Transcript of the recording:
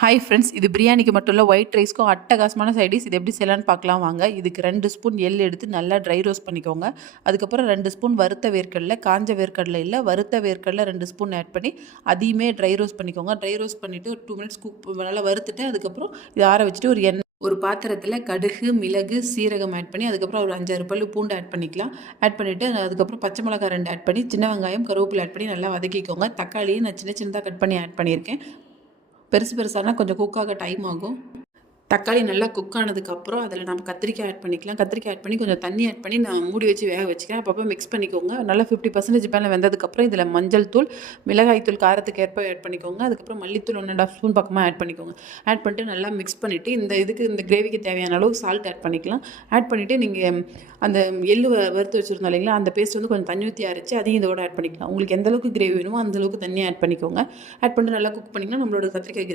Hi friends, இது பிரியாணிக்கு மட்டும் இல்லை, ஒயிட் ரைஸ்க்கும் அட்டகாசமான சைடிஸ். இது எப்படி செய்யலான்னு பார்க்கலாம் வாங்க. இதுக்கு 2 ஸ்பூன் எள் எடுத்து நல்லா ட்ரை ரோஸ்ட் பண்ணிக்கோங்க. அதுக்கப்புறம் 2 ஸ்பூன் வறுத்த வேர்க்கடலை, காஞ்ச வேர்க்கடலை இல்லை வறுத்த வேர்க்கடலை 2 ஸ்பூன் ஆட் பண்ணி அதையுமே ட்ரை ரோஸ்ட் பண்ணிக்கோங்க. ட்ரை ரோஸ்ட் பண்ணிவிட்டு ஒரு 2 மினிட்ஸ் நல்லா வறுத்துட்டு அதுக்கப்புறம் இதை ஆற வச்சுட்டு ஒரு பாத்திரத்தில் கடுகு, மிளகு, சீரகம் ஆட் பண்ணி அதுக்கப்புறம் ஒரு 5-6 பல்லு பூண்டு ஆட் பண்ணிக்கலாம். ஆட் பண்ணிவிட்டு அதுக்கப்புறம் பச்சை மிளகாய் 2 ஆட் பண்ணி சின்ன வெங்காயம், கருவேப்பிலை ஆட் பண்ணி நல்லா வதக்கிக்கோங்க. தக்காளியும் நான் சின்னதாக கட் பண்ணி ஆட் பண்ணியிருக்கேன். பெருசானா கொஞ்சம் குக்காக டைம் ஆகும். தக்காளி நல்லா குக் ஆனதுக்கப்புறம் அதில் நம்ம கத்திரிக்காய் ஆட் பண்ணிக்கலாம். கத்திரிக்காய் ஆட் பண்ணி கொஞ்சம் தண்ணி ஆட் பண்ணி நான் மூடி வச்சு வேக வச்சுக்கிறேன். அப்பப்போ மிக்ஸ் பண்ணிக்கோங்க. நல்லா 50% மேலே வெந்ததுக்கப்புறம் இதில் மஞ்சள் தூள், மிளகாய் தூள் காரத்துக்கு ஏற்ப ஆட் பண்ணிக்கோங்க. அதுக்கப்புறம் மல்லித்தூள் 1.5 ஸ்பூன் பக்கமாக ஆட் பண்ணிக்கோங்க. ஆட் பண்ணிட்டு நல்லா மிக்ஸ் பண்ணிவிட்டு இந்த கிரேவிக்கு தேவையான அளவு சால்ட் ஆட் பண்ணிக்கலாம். ஆட் பண்ணிவிட்டு நீங்கள் அந்த எள்ளு வறுத்து வச்சுருந்தோம் இல்லைங்களா, அந்த பேஸ்ட் கொஞ்சம் தண்ணி ஊற்றி அரைச்சி அதையும் இதோட ஆட் பண்ணிக்கலாம். உங்களுக்கு எந்தளவுக்கு கிரேவி வேணுமோ அந்தளவுக்கு தண்ணி ஆட் பண்ணிக்கோங்க. ஆட் பண்ணிட்டு நல்லா குக் பண்ணிங்கன்னா நம்மளோட கத்திரிக்காய் கிரேவி